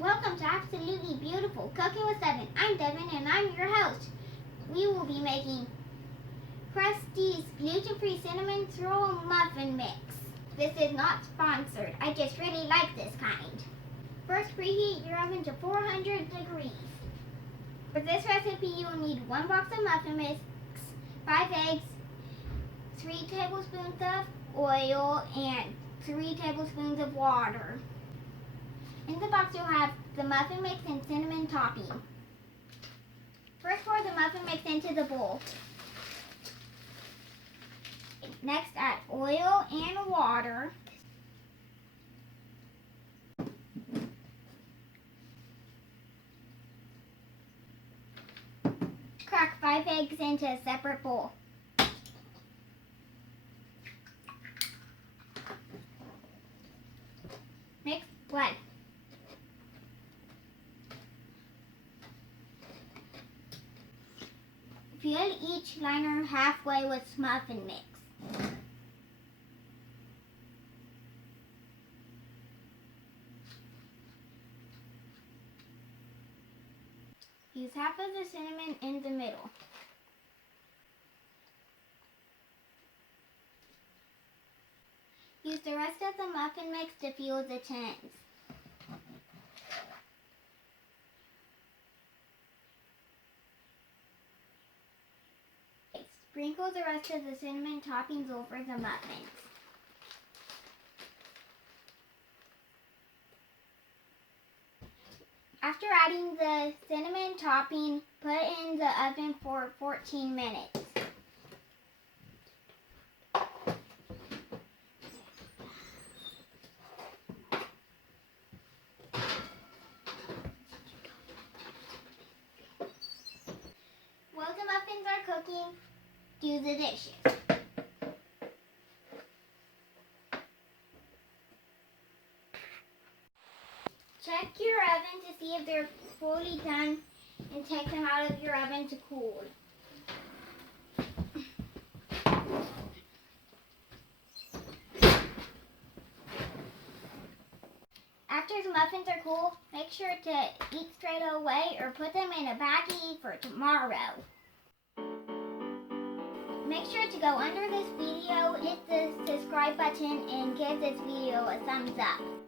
Welcome to Absolutely Beautiful Cooking with Devon. I'm Devon and I'm your host. We will be making Krusteaz gluten-free cinnamon swirl muffin mix. This is not sponsored. I just really like this kind. First, preheat your oven to 400 degrees. For this recipe, you will need 1 box of muffin mix, 5 eggs, 3 tablespoons of oil, and 3 tablespoons of water. In the box, you'll have the muffin mix and cinnamon topping. First, pour the muffin mix into the bowl. Next, add oil and water. Crack 5 eggs into a separate bowl. Mix well. Fill each liner halfway with muffin mix. Use half of the cinnamon in the middle. Use the rest of the muffin mix to fill the tins. Sprinkle the rest of the cinnamon toppings over the muffins. After adding the cinnamon topping, put it in the oven for 14 minutes. While the muffins are cooking, do the dishes. Check your oven to see if they're fully done and take them out of your oven to cool. After the muffins are cool, make sure to eat straight away or put them in a baggie for tomorrow. Make sure to go under this video, hit the subscribe button, and give this video a thumbs up.